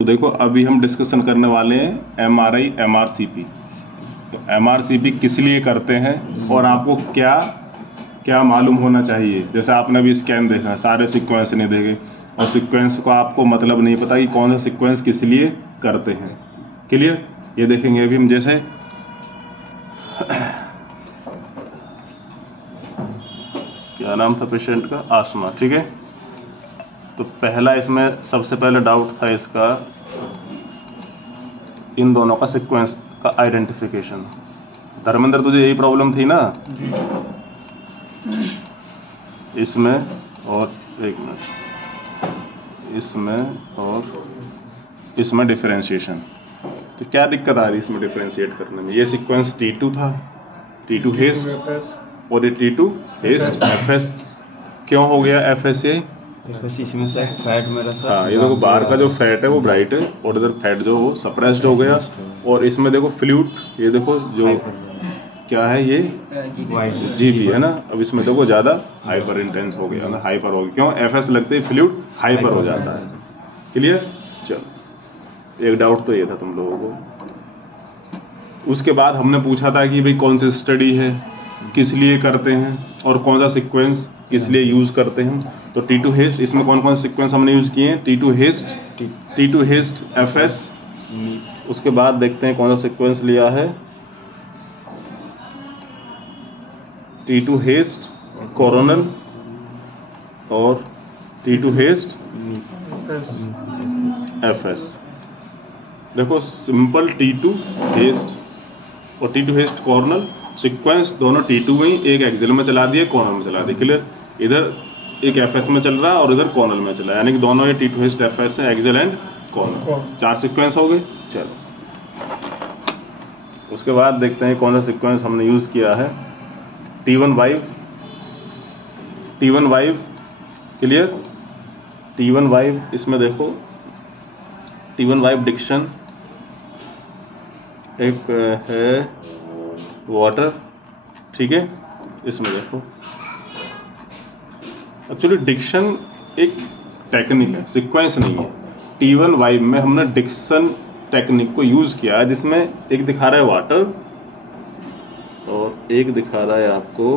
तो देखो अभी हम डिस्कशन करने वाले हैं एमआरआई एमआरसीपी। तो एमआरसीपी किस लिए करते हैं और आपको क्या क्या मालूम होना चाहिए। जैसे आपने अभी स्कैन देखा, सारे सीक्वेंस नहीं देखे और सीक्वेंस को आपको मतलब नहीं पता कि कौन सा सीक्वेंस किस लिए करते हैं। क्लियर? ये देखेंगे अभी हम। जैसे क्या नाम था पेशेंट का? आसमा। ठीक है, तो पहला इसमें सबसे पहले डाउट था इसका इन दोनों का सीक्वेंस का आइडेंटिफिकेशन। धर्मेंद्र तुझे यही प्रॉब्लम थी ना इसमें, और एक मिनट, इसमें और इसमें डिफरेंशिएशन। तो क्या दिक्कत आ रही है इसमें डिफरेंशिएट करने में? ये सीक्वेंस T2 था, T2 हेस्ट, और ये T2 हेस्ट FS। क्यों हो गया FS? इसमें से फैट मेरा सा, हाँ, ये देखो बाहर का जो फैट है वो ब्राइट है और इधर फैट जो वो सप्रेस्ड हो गया। और इसमें देखो फ्लूइड, ये देखो जो क्या है ये जीबी है ना। अब इसमें देखो ज़्यादा हाइपर इंटेंस हो गया ना, हाइपर हो गया। क्यों? FS लगते ही फ्लूइड हाइपर हो जाता है। क्लियर? चलो, एक डाउट तो ये था तुम लोगों को। उसके बाद हमने पूछा था कि भाई कौन सी स्टडी है, किस लिए करते हैं और कौन सा सीक्वेंस किस लिए यूज़ करते हैं। तो T2 हेस्ट, इसमें कौन कौन से सीक्वेंस हमने यूज़ किए हैं? T2 haste FS। उसके बाद देखते हैं कौन सा सीक्वेंस लिया है, T2 हेस्ट कोरोनल और T2 हेस्ट FS। देखो सिंपल T2 हेस्ट और T2 हेस्ट कॉर्नल सीक्वेंस दोनों T2 में ही, एक एक्सेल में चला दिए, कॉर्नल में चला दिए। क्लियर? इधर एक FS में चल रहा है और इधर कॉर्नल में चला है, यानी कि दोनों ये T2 हेस्ट FS है, एक्सेल एंड कॉर्नल। 4 सीक्वेंस हो गए। चलो, उसके बाद देखते हैं कौन सा सीक्वेंस हमने यूज़ किया है। T1 वाइव। क्लियर? T1 वाइव, इसमें देखो T1 वाइव डिक्शन, एक है वाटर। ठीक है, इसमें देखो एक्चुअली डिक्शन एक टेक्निक है, सीक्वेंस नहीं है। T1 वाइव में हमने डिक्शन टेक्निक को यूज़ किया है, जिसमें एक दिखा रहा है वाटर और एक दिखा रहा है आपको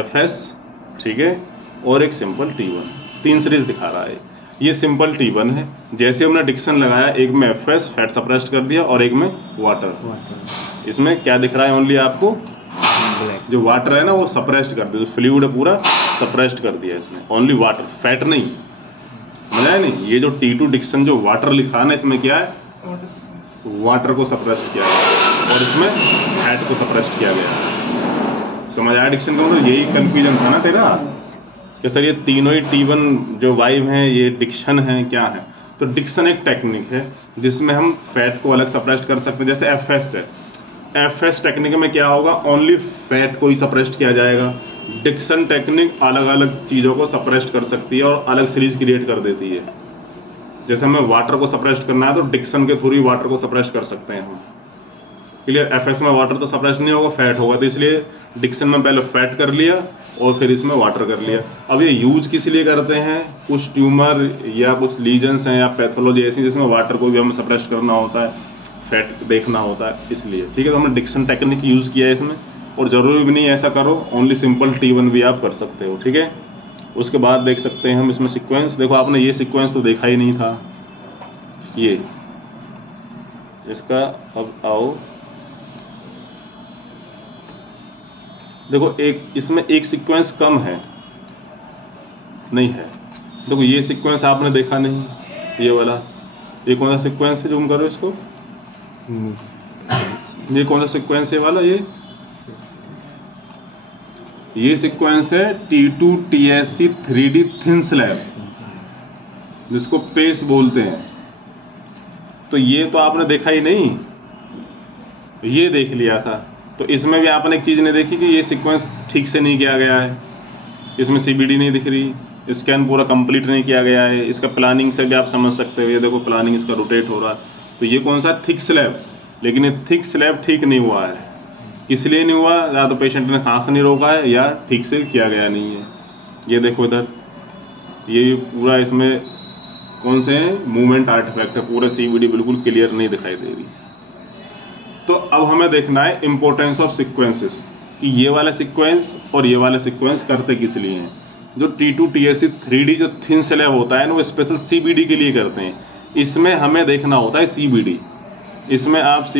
FS। ठीक है, और एक सिंपल T1। 3 सीरीज दिखा रहा है। ये सिंपल T1 है। जैसे हमने डिक्शन लगाया, एक में FS फैट सप्रेस्ड कर दिया और एक में वाटर। इसमें क्या दिख रहा है? ओनली आपको जो वाटर है ना वो सप्रेस्ड कर दिया, फ्लूइड है पूरा सप्रेस्ड कर दिया इसने। ओनली वाटर, फैट नहीं। समझ आया नहीं? ये जो T2 डिक्शन जो वाटर लिखा है ना, इसमें क्या है? वाटर को सप्रेस्ड किया गया और इसमें फैट को सप्रेस्ड किया गया। समझ आया डिक्शन का मतलब? यही कंफ्यूजन था ना तेरा कि सर ये तीनों ही T1 जो वाइव हैं ये डिक्शन है, क्या है? तो डिक्शन एक टेक्निक है जिसमें हम फैट को अलग सप्रेस्ड कर सकते हैं। जैसे FS है, FS टेक्निक में क्या होगा? ओनली फैट को ही सप्रेस्ड किया जाएगा। डिक्शन टेक्निक अलग अलग चीज़ों को सप्रेस्ड कर सकती है और अलग सीरीज क्रिएट कर देती है। जैसे हमें वाटर को सप्रेस्ड करना है तो डिक्शन के थ्रू ही वाटर को सप्रेस्ड कर सकते हैं हम। क्लियर? FS में वाटर तो सप्रेस्ड नहीं होगा, फैट होगा, तो इसलिए डिक्शन में पहले फैट कर लिया और फिर इसमें वाटर कर लिया। अब ये यूज किस लिए करते हैं? कुछ ट्यूमर या कुछ लीजन्स हैं या पैथोलॉजी ऐसी जिसमें वाटर को भी हमें सप्रेस करना होता है, फैट देखना होता है, इसलिए। ठीक है, तो हमने डिक्शन टेक्निक यूज़ किया है इसमें। और ज़रूरी भी नहीं ऐसा करो, ओनली सिंपल T1 भी आप कर सकते हो। ठीक है, उसके बाद देख सकते हैं हम इसमें सीक्वेंस। देखो आपने ये सीक्वेंस तो देखा ही नहीं था, ये इसका। अब आओ, देखो एक इसमें एक सीक्वेंस कम है, नहीं है। देखो ये सीक्वेंस आपने देखा नहीं, ये वाला। ये कौन सा सीक्वेंस है? जूम करो इसको। ये कौन सा सीक्वेंस है वाला? ये सीक्वेंस है T2 TSC 3D thin slab, जिसको पेस बोलते हैं। तो ये तो आपने देखा ही नहीं, ये देख लिया था। तो इसमें भी आपने एक चीज़ नहीं देखी कि ये सीक्वेंस ठीक से नहीं किया गया है। इसमें CBD नहीं दिख रही, स्कैन पूरा कंप्लीट नहीं किया गया है। इसका प्लानिंग से भी आप समझ सकते हो, ये देखो प्लानिंग इसका रोटेट हो रहा है। तो ये कौन सा? Thick slab. लेकिन ये थिक स्लैब ठीक नहीं हुआ है। किस लिए नहीं हुआ? या तो पेशेंट ने सांस नहीं रोका है या ठीक से किया गया नहीं है। ये देखो इधर, ये पूरा इसमें कौन से हैं? मूवमेंट आर्टिफैक्ट है, पूरे CVD बिल्कुल क्लियर नहीं दिखाई दे रही। तो अब हमें देखना है इंपॉर्टेंस ऑफ सीक्वेंसेस, कि ये वाला सीक्वेंस और ये वाला सीक्वेंस करते किस लिए हैं। जो T2 TSC 3D जो थिन स्लैब होता है ना, वो स्पेशल CBD के लिए करते हैं। इसमें हमें देखना होता है CBD। इसमें आप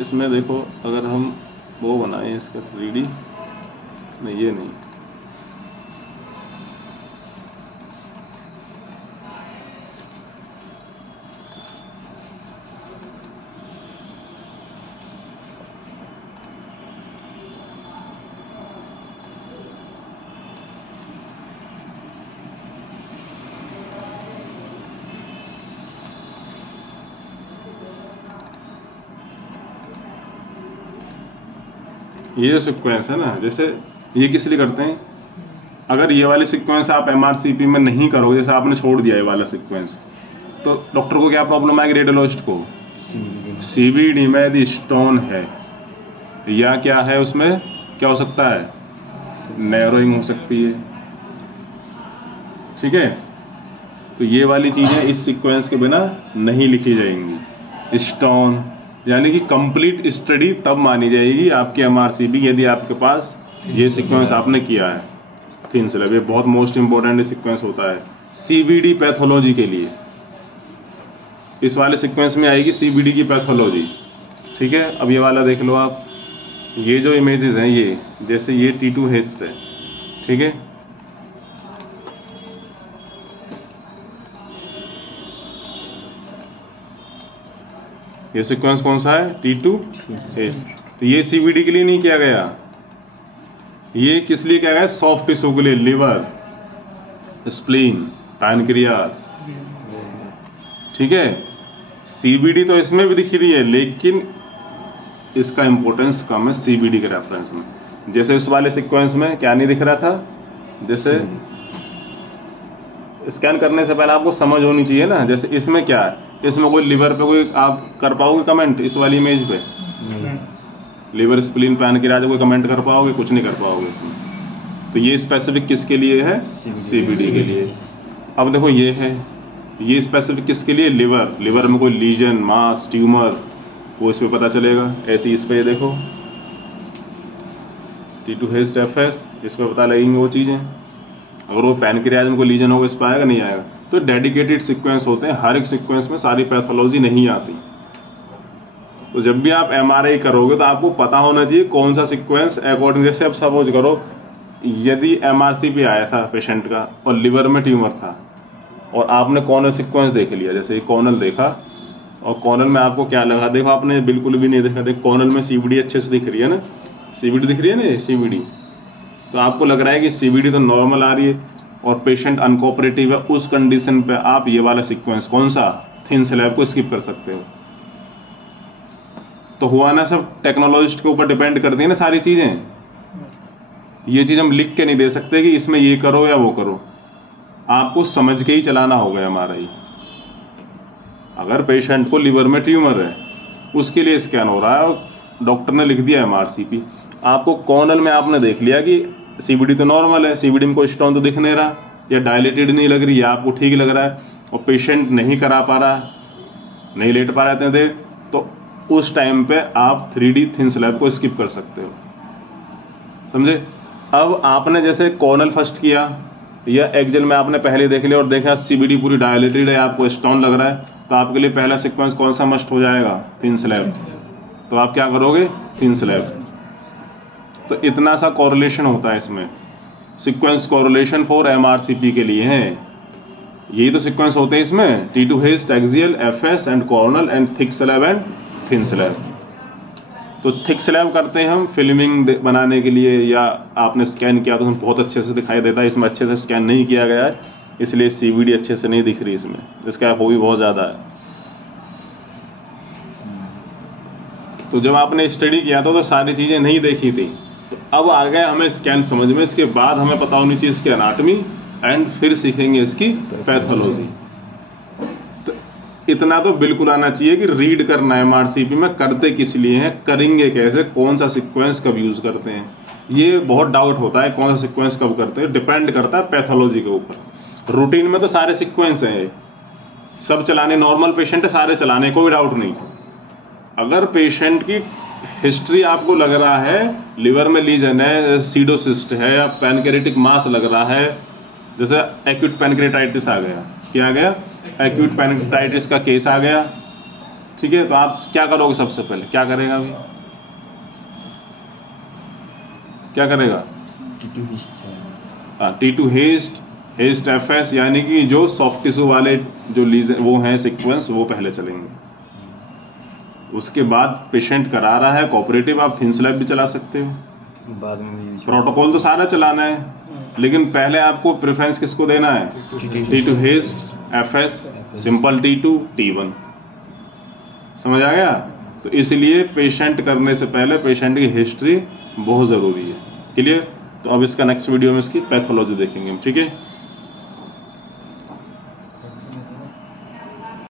इसमें देखो, अगर हम वो बनाएं इसका 3D, नहीं ये नहीं, ये जो सीक्वेंस है ना, जैसे ये किस लिए करते हैं, अगर ये वाले सीक्वेंस आप MRCP में नहीं करोगे, जैसे आपने छोड़ दिया ये वाला सीक्वेंस, तो डॉक्टर को क्या प्रॉब्लम आएगी, रेडियोलॉजिस्ट को? CBD में यदि स्टोन है या क्या है, उसमें क्या हो सकता है, नैरोइंग हो सकती है। ठीक है, तो ये वाली चीजें इस सीक्वेंस के बिना नहीं लिखी जाएंगी। स्टोन यानी कि कंप्लीट स्टडी तब मानी जाएगी आपकी MRCP, यदि आपके पास ये सीक्वेंस आपने किया है थिन स्लैब। ये बहुत मोस्ट इंपॉर्टेंट सीक्वेंस होता है CBD पैथोलॉजी के लिए। इस वाले सीक्वेंस में आएगी CBD की पैथोलॉजी। ठीक है, अब ये वाला देख लो आप, ये जो इमेजेस हैं, ये जैसे ये T2 हेस्ट है, ठीक है, ये सीक्वेंस कौन सा है, T2 हेस्ट। तो ये CBD के लिए नहीं किया गया, ये किस लिए किया गया, सॉफ्ट टिश्यू के लिए, लिवर, स्प्लीन, पैनक्रियास। ठीक है, CBD तो इसमें भी दिख रही है, लेकिन इसका इंपॉर्टेंस कम है CBD के रेफरेंस में। जैसे उस वाले सीक्वेंस में क्या नहीं दिख रहा था, जैसे स्कैन करने से पहले आपको समझ होनी चाहिए ना, जैसे इसमें क्या है, इसमें कोई लिवर पे कोई आप कर पाओगे कमेंट इस वाली इमेज पे? लिवर, स्प्लीन, पैनक्रियास कोई कमेंट कर पाओगे? कुछ नहीं कर पाओगे। तो ये स्पेसिफिक किसके लिए है, CBD के लिए। अब देखो ये है, ये स्पेसिफिक किसके लिए, लिवर। लिवर में कोई लीजन, मास, ट्यूमर, वो इस पे पता चलेगा। ऐसे इस पे देखो T2 हेस्ट FS, इस पे पता लगेंगे वो चीजें। अगर वो पैनक्रियाज में कोई लीजन होगा, इस पे आएगा नहीं आएगा। तो डेडिकेटेड सीक्वेंस होते हैं, हर एक सीक्वेंस में सारी पैथोलॉजी नहीं आती। तो जब भी आप MRI करोगे तो आपको पता होना चाहिए कौन सा सीक्वेंस अकॉर्डिंग। जैसे अब सपोज करो यदि MRCP आया था पेशेंट का और लिवर में ट्यूमर था और आपने कॉर्नल सीक्वेंस देख लिया, जैसे ये कॉर्नल देखा और कॉर्नल में आपको क्या लगा, देखो आपने बिल्कुल भी नहीं देखा, देखो कॉर्नल में CBD अच्छे से दिख रही है ना, CBD दिख रही है ना, ये CBD। तो आपको लग रहा है कि CBD तो नॉर्मल आ रही है और पेशेंट अनकोऑपरेटिव है, उस कंडीशन पे आप ये वाला सीक्वेंस कौन सा, थिन स्लैब को स्किप कर सकते हो। तो हुआ ना, सब टेक्नोलॉजिस्ट के ऊपर डिपेंड करती है ना सारी चीजें। ये चीज हम लिख के नहीं दे सकते कि इसमें ये करो या वो करो, आपको समझ के ही चलाना होगा MRI। अगर पेशेंट को लिवर में ट्यूमर है, उसके लिए स्कैन हो रहा है और डॉक्टर ने लिख दिया MRCP, आपको कॉर्नल में आपने देख लिया कि CBD तो नॉर्मल है, CBD में कोई स्टोन तो दिख नहीं रहा या डायलेटेड नहीं लग रही, या आपको ठीक लग रहा है और पेशेंट नहीं करा पा रहा, नहीं लेट पा रहे इतने देर, तो उस टाइम पे आप 3D थिन स्लैब को स्किप कर सकते हो। समझे? अब आपने जैसे कॉर्नल फर्स्ट किया या एक्सेल में आपने पहले देख लिया और देखा CBD पूरी डायलेटेड है, आपको स्टोन लग रहा है, तो आपके लिए पहला सीक्वेंस कौन सा मस्ट हो जाएगा, थिन स्लैब। तो आप क्या करोगे, थिन स्लैब। तो इतना सा कोरिलेशन होता है इसमें, सीक्वेंस कोरिलेशन फॉर MRCP के लिए है। यही तो सीक्वेंस होते हैं इसमें, T2 haste, axial, FS and coronal and thick slab and thin slab. तो थिक स्लैब करते हैं हम फिल्मिंग बनाने के लिए, या आपने स्कैन किया तो बहुत अच्छे से दिखाई देता है, इसमें अच्छे से स्कैन नहीं किया गया है इसलिए CBD अच्छे से नहीं दिख रही इसमें, इसका वो भी बहुत ज़्यादा है। तो जब आपने स्टडी किया था तो सारी चीज़ें नहीं देखी थी, तो अब आ गया हमें स्कैन समझ में, इसके बाद हमें पता होनी चाहिए इसकी एनाटॉमी एंड फिर सीखेंगे इसकी पैथोलॉजी। तो इतना तो बिल्कुल आना चाहिए कि रीड करना है MRCP में करते किस लिए हैं, करेंगे कैसे, कौन सा सीक्वेंस कब यूज करते हैं। ये बहुत डाउट होता है कौन सा सीक्वेंस कब करते हैं, डिपेंड करता है पैथोलॉजी के ऊपर। रूटीन में तो सारे सीक्वेंस हैं, सब चलाने, नॉर्मल पेशेंट है, सारे चलाने, कोई डाउट नहीं। अगर पेशेंट की हिस्ट्री आपको लग रहा है लिवर में लीजन है, सीडोसिस्ट है या पैनक्रेटिक मास लग रहा है, जैसे एक्यूट पैनक्रेटाइटिस आ गया, क्या आ गया, एक्यूट पैनक्रेटाइटिस का केस आ गया, ठीक है, तो आप क्या करोगे? सबसे पहले क्या करेगा? अभी क्या करेगा? T2 हेस्ट FS, यानी कि जो सॉफ्ट टिश्यू वाले जो लीजन वो हैं सीक्वेंस, वो पहले चलेंगे। उसके बाद पेशेंट करा रहा है कोऑपरेटिव, आप थिन स्लैब भी चला सकते हो बाद में। प्रोटोकॉल तो सारा चलाना है, लेकिन पहले आपको प्रेफरेंस किसको देना है? T2 haste, FS, simple T2, T1। समझ आ गया? तो इसलिए पेशेंट करने से पहले पेशेंट की हिस्ट्री बहुत ज़रूरी है। क्लियर? तो अब इसका नेक्स्ट वीडियो में इसकी पैथोलॉजी देखेंगे हम, ठीक है।